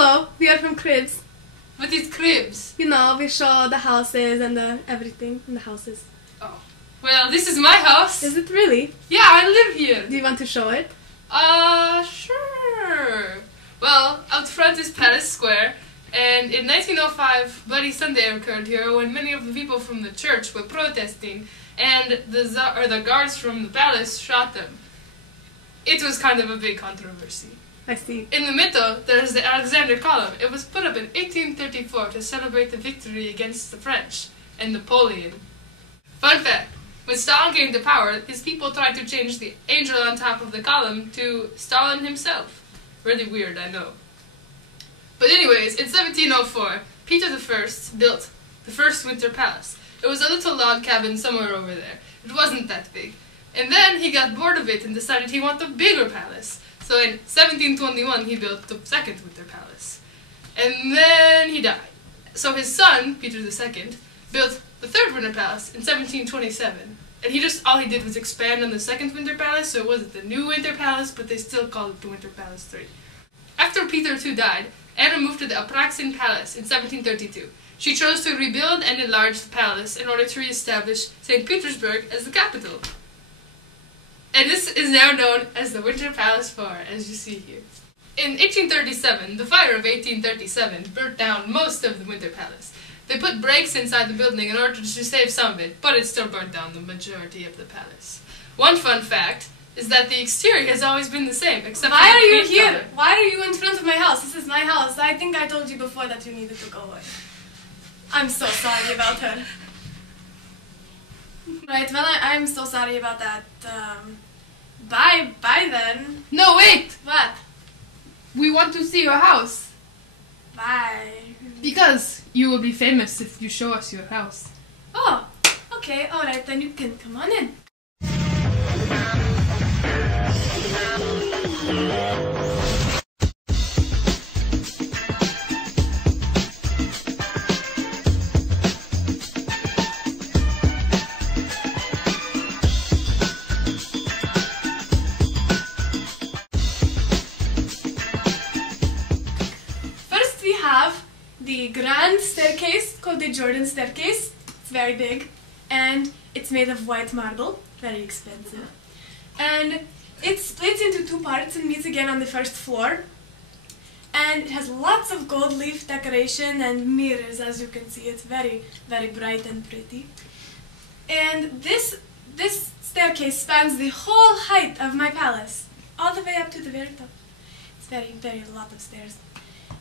Hello, we are from Cribs. What is Cribs? You know, we show the houses and everything in the houses. Oh. Well, this is my house. Is it really? Yeah, I live here. Do you want to show it? Sure. Well, out front is Palace Square, and in 1905, Bloody Sunday occurred here when many of the people from the church were protesting, and the guards from the palace shot them. It was kind of a big controversy. I see. In the middle, there's the Alexander Column. It was put up in 1834 to celebrate the victory against the French and Napoleon. Fun fact, when Stalin came to power, his people tried to change the angel on top of the column to Stalin himself. Really weird, I know. But anyways, in 1704, Peter I built the first Winter Palace. It was a little log cabin somewhere over there. It wasn't that big. And then he got bored of it and decided he wanted a bigger palace. So in 1721, he built the second Winter Palace. And then he died. So his son, Peter II, built the third Winter Palace in 1727. And all he did was expand on the second Winter Palace, so it wasn't the new Winter Palace, but they still called it the Winter Palace III. After Peter II died, Anna moved to the Apraxin Palace in 1732. She chose to rebuild and enlarge the palace in order to re-establish St. Petersburg as the capital. And this is now known as the Winter Palace IV, as you see here. In 1837, the fire of 1837 burnt down most of the Winter Palace. They put brakes inside the building in order to save some of it, but it still burnt down the majority of the palace. One fun fact is that the exterior has always been the same, except for the Why are you paint here? color. Why are you in front of my house? This is my house. I think I told you before that you needed to go away. I'm so sorry about her. Right, well, I'm so sorry about that. Bye then. No, wait! What? We want to see your house. Bye. Because you will be famous if you show us your house. Oh, okay, alright, then you can come on in. First we have the grand staircase called the Jordan Staircase. It's very big and it's made of white marble, very expensive. And it splits into two parts and meets again on the first floor. And it has lots of gold leaf decoration and mirrors, as you can see. It's very, very bright and pretty. And this staircase spans the whole height of my palace, all the way up to the very top. It's very, very a lot of stairs.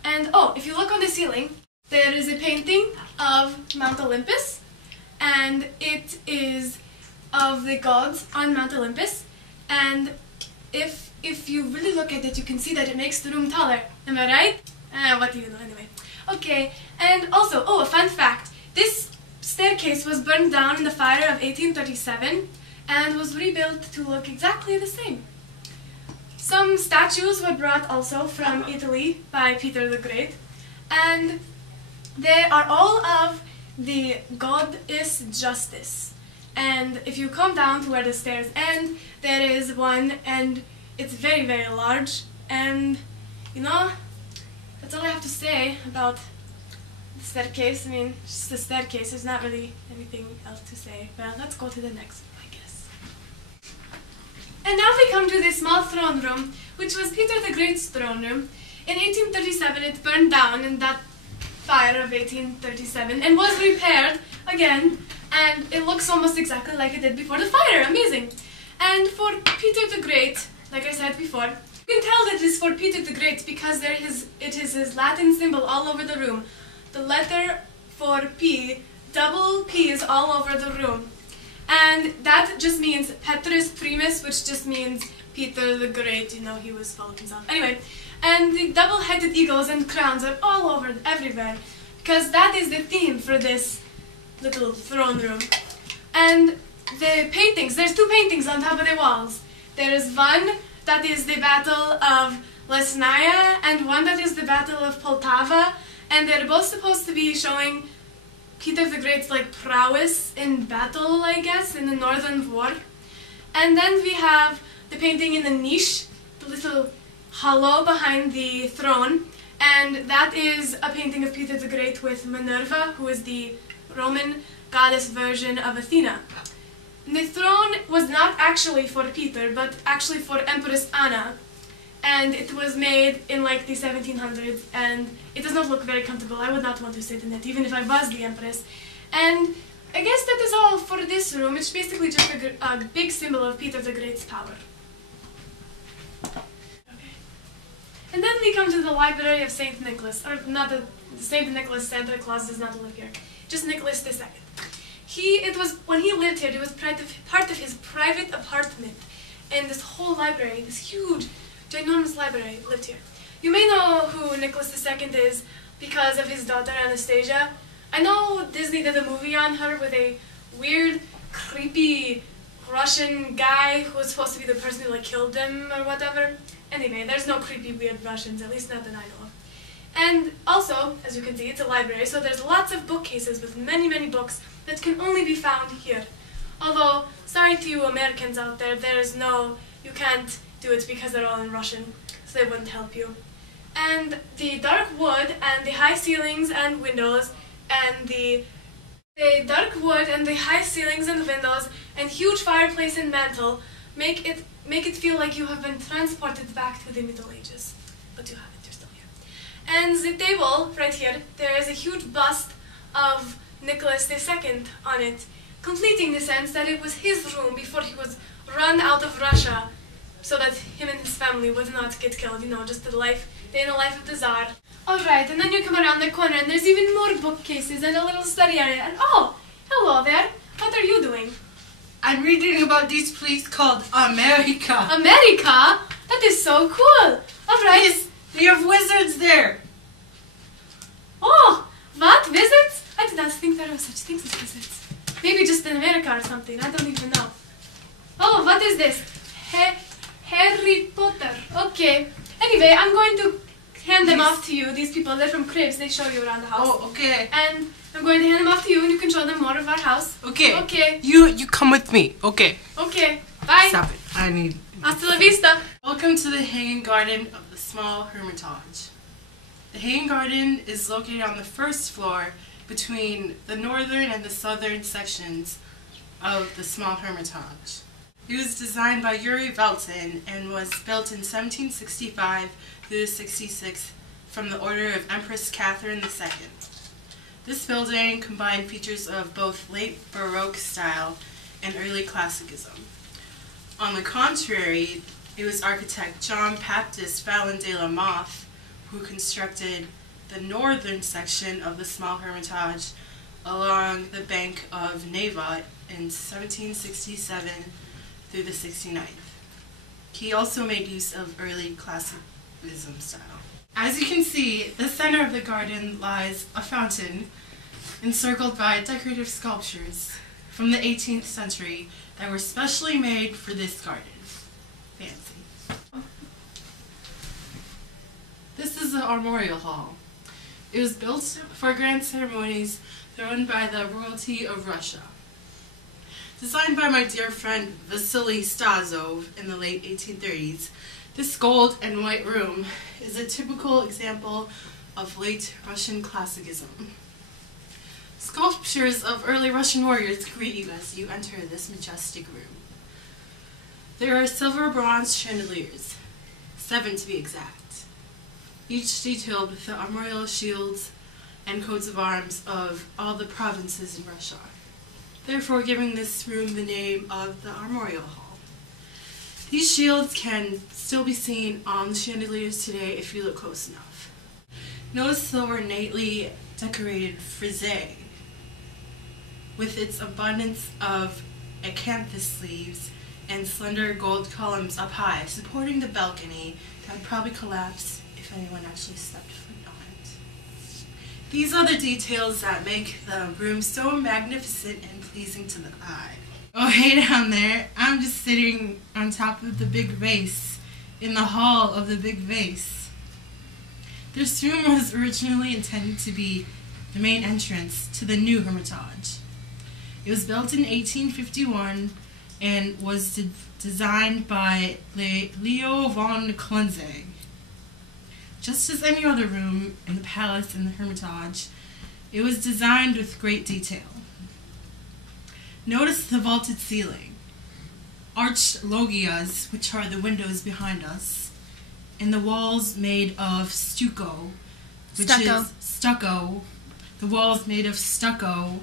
And oh, if you look on the ceiling, there is a painting of Mount Olympus, and it is of the gods on Mount Olympus. And if you really look at it, you can see that it makes the room taller. Am I right? What do you know anyway? Okay, and also, oh, a fun fact. This staircase was burned down in the fire of 1837 and was rebuilt to look exactly the same. Some statues were brought also from Italy by Peter the Great, and they are all of the goddess Justice. And if you come down to where the stairs end, there is one, and it's very, very large. And, you know, that's all I have to say about the staircase. I mean, it's just a staircase. There's not really anything else to say. Well, let's go to the next one, I guess. And now we come to the small throne room, which was Peter the Great's throne room. In 1837, it burned down in that fire of 1837 and was repaired again. And it looks almost exactly like it did before the fire. Amazing. And for Peter the Great, like I said before, you can tell that it is for Peter the Great because it is his Latin symbol all over the room. The letter for P, double P is all over the room. And that just means Petrus Primus, which just means Peter the Great, you know, he was full of himself. Anyway, and the double-headed eagles and crowns are all over, everywhere, because that is the theme for this little throne room. And the paintings, there's two paintings on top of the walls. There is one that is the Battle of Lesnaya and one that is the Battle of Poltava, and they're both supposed to be showing Peter the Great's like prowess in battle, I guess, in the Northern War. And then we have the painting in the niche, the little hollow behind the throne, And that is a painting of Peter the Great with Minerva, who is the Roman goddess version of Athena. The throne was not actually for Peter, but actually for Empress Anna. And it was made in like the 1700s, and it does not look very comfortable. I would not want to sit in it, even if I was the Empress. And I guess that is all for this room. It's basically just a big symbol of Peter the Great's power. Okay. And then we come to the Library of St. Nicholas, or not the St. Nicholas, Santa Claus does not live here, just Nicholas II. When he lived here, it was part of his private apartment, and this whole library, this huge, ginormous library, lived here. You may know who Nicholas II is because of his daughter Anastasia. I know Disney did a movie on her with a weird, creepy Russian guy who was supposed to be the person who like killed them or whatever. Anyway, there's no creepy, weird Russians, at least not that I know of. And also, as you can see, it's a library, so there's lots of bookcases with many, many books that can only be found here. Although, sorry to you Americans out there, you can't do it because they're all in Russian, so they wouldn't help you. And the dark wood and the high ceilings and windows and the high ceilings and windows and huge fireplace and mantel make it feel like you have been transported back to the Middle Ages. But you haven't, you're still here. And the table, right here, there is a huge bust of Nicholas II on it, completing the sense that it was his room before he was run out of Russia so that him and his family would not get killed, just the day in the life of the Tsar. Alright, and then you come around the corner and there's even more bookcases and a little study area. And oh, hello there. What are you doing? I'm reading about this place called America. America? That is so cool. Alright. Yes, they have wizards there. Oh, what? Wizards? I did not think there were such things as wizards. Maybe just in America or something. I don't even know. Oh, what is this? Harry Potter. Okay. Anyway, I'm going to hand them off to you. These people, they're from Cribs. They show you around the house. Oh, okay. And I'm going to hand them off to you, and you can show them more of our house. Okay. Okay. You come with me. Okay. Okay. Bye. Stop it. I need... Hasta la vista. Welcome to the Hanging Garden of the Small Hermitage. The Hanging Garden is located on the first floor between the northern and the southern sections of the Small Hermitage. It was designed by Yuri Veltin and was built in 1765 through 66 from the order of Empress Catherine II. This building combined features of both late Baroque style and early Classicism. On the contrary, it was architect John Baptist Fallon de la Mothe who constructed the northern section of the Small Hermitage along the bank of Neva in 1767 through the 69th. He also made use of early Classicism style. As you can see, the center of the garden lies a fountain encircled by decorative sculptures from the 18th century that were specially made for this garden. Fancy. This is the Armorial Hall. It was built for grand ceremonies thrown by the royalty of Russia. Designed by my dear friend Vasily Stasov in the late 1830s, this gold and white room is a typical example of late Russian Classicism. Sculptures of early Russian warriors greet you as you enter this majestic room. There are silver bronze chandeliers, 7 to be exact, each detailed with the armorial shields and coats of arms of all the provinces in Russia, therefore giving this room the name of the Armorial Hall. These shields can still be seen on the chandeliers today if you look close enough. Notice the ornately decorated frieze, with its abundance of acanthus leaves and slender gold columns up high, supporting the balcony that would probably collapse if anyone actually stepped foot on it. These are the details that make the room so magnificent and pleasing to the eye. Oh, hey down there, I'm just sitting on top of the big vase, in the hall of the big vase. This room was originally intended to be the main entrance to the new Hermitage. It was built in 1851 and was designed by Leo von Klenzig. just as any other room in the palace and the Hermitage, it was designed with great detail. Notice the vaulted ceiling, arched loggias, which are the windows behind us, and the walls made of stucco, the walls made of stucco,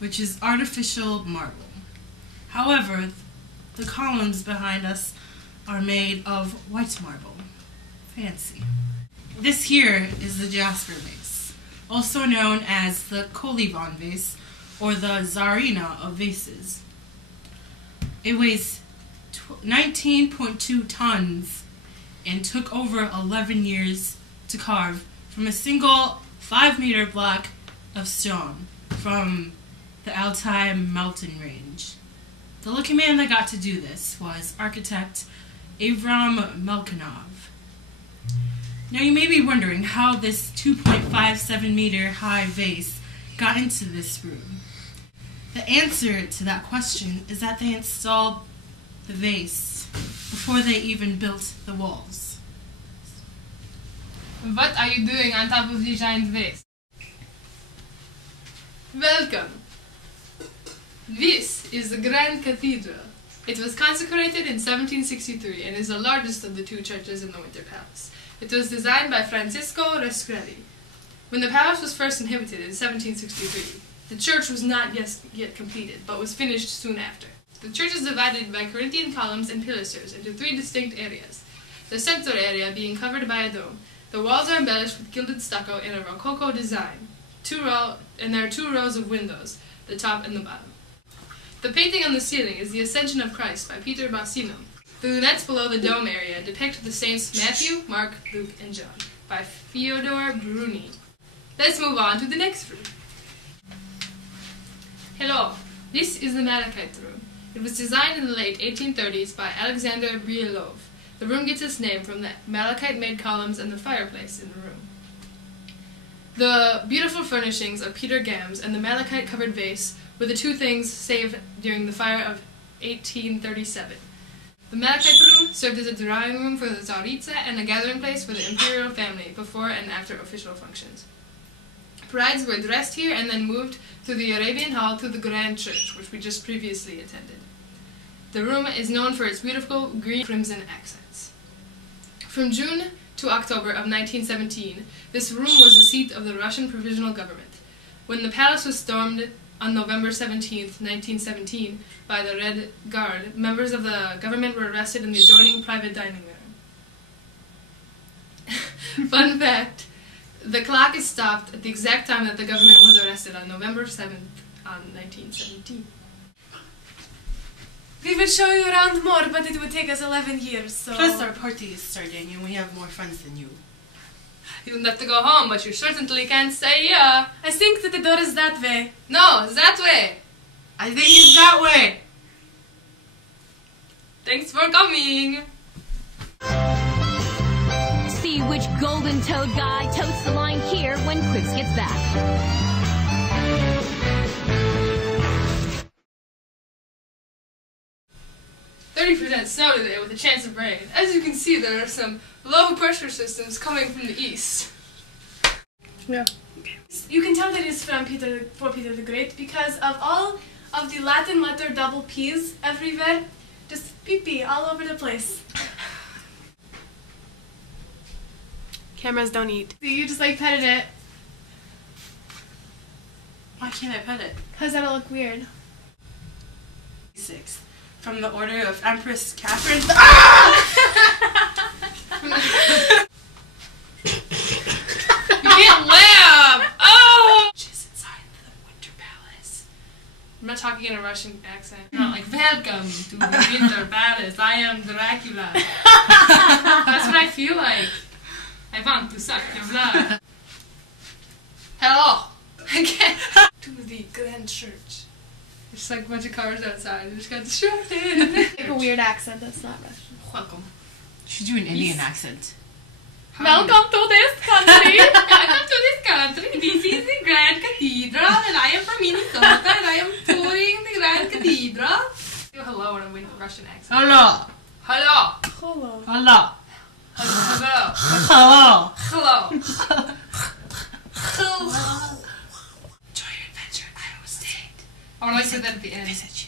which is artificial marble. However, the columns behind us are made of white marble. Fancy. This here is the Jasper vase, also known as the Kolivon vase, or the Tsarina of vases. It weighs 19.2 tons and took over 11 years to carve from a single 5-meter block of stone from the Altai mountain range. The lucky man that got to do this was architect Avram Melchanov. Now you may be wondering how this 2.57 meter high vase got into this room. The answer to that question is that they installed the vase before they even built the walls. What are you doing on top of the giant vase? Welcome. This is the Grand Cathedral. It was consecrated in 1763 and is the largest of the two churches in the Winter Palace. It was designed by Francisco Rascrelli. When the palace was first inhabited in 1763, the church was not yet completed, but was finished soon after. The church is divided by Corinthian columns and pilasters into 3 distinct areas, the central area being covered by a dome. The walls are embellished with gilded stucco in a Rococo design, and there are 2 rows of windows, the top and the bottom. The painting on the ceiling is the Ascension of Christ by Peter Bassino. The lunettes below the dome area depict the saints Matthew, Mark, Luke, and John by Fyodor Bruni. Let's move on to the next room. Hello, this is the Malachite room. It was designed in the late 1830s by Alexander Brielov. The room gets its name from the malachite-made columns and the fireplace in the room. The beautiful furnishings of Peter Gams and the malachite-covered vase were the 2 things saved during the fire of 1837. The malachite room served as a drawing room for the Tsaritsa and a gathering place for the imperial family before and after official functions. Brides were dressed here and then moved through the Arabian Hall to the Grand Church, which we just previously attended. The room is known for its beautiful green crimson accents. From June to October of 1917, this room was the seat of the Russian Provisional Government. When the palace was stormed on November 17, 1917, by the Red Guard, members of the government were arrested in the adjoining private dining room. Fun fact, the clock is stopped at the exact time that the government was arrested on November 7th, 1917. We would show you around more, but it would take us 11 years, so... Plus our party is starting and we have more friends than you. You don't have to go home, but you certainly can't stay here. I think that the door is that way. No, it's that way. I think it's that way. Thanks for coming. See which golden-toed guy totes the line here when Cribs gets back. 30% snow today with a chance of rain. As you can see, there are some low-pressure systems coming from the east. Yeah. You can tell that it's from Peter the Great because of all of the Latin letter double P's everywhere. Just pee-pee all over the place. Cameras don't eat. You just like petted it. Why can't I pet it? Because that'll look weird. 6. From the order of Empress Catherine. You can't laugh! Oh! She's inside the Winter Palace. I'm not talking in a Russian accent. I'm not like, welcome to the Winter Palace. I am Dracula. That's what I feel like. I want to suck your blood. Hello! Again. To the Grand Church. There's like a bunch of cars outside. I just got distracted. Like a weird accent that's not Russian. Welcome. Should do an Indian accent. Welcome to this country. Welcome to this country. This is the Grand Cathedral, and I am from Minnesota, and I am touring the Grand Cathedral. Do hello in a Russian accent. Hello. Hello. Hello. Hello. Hello. Hello. Hello. Hello. Enjoy your adventure at Iowa State. I would like to say that at the end. Visit you.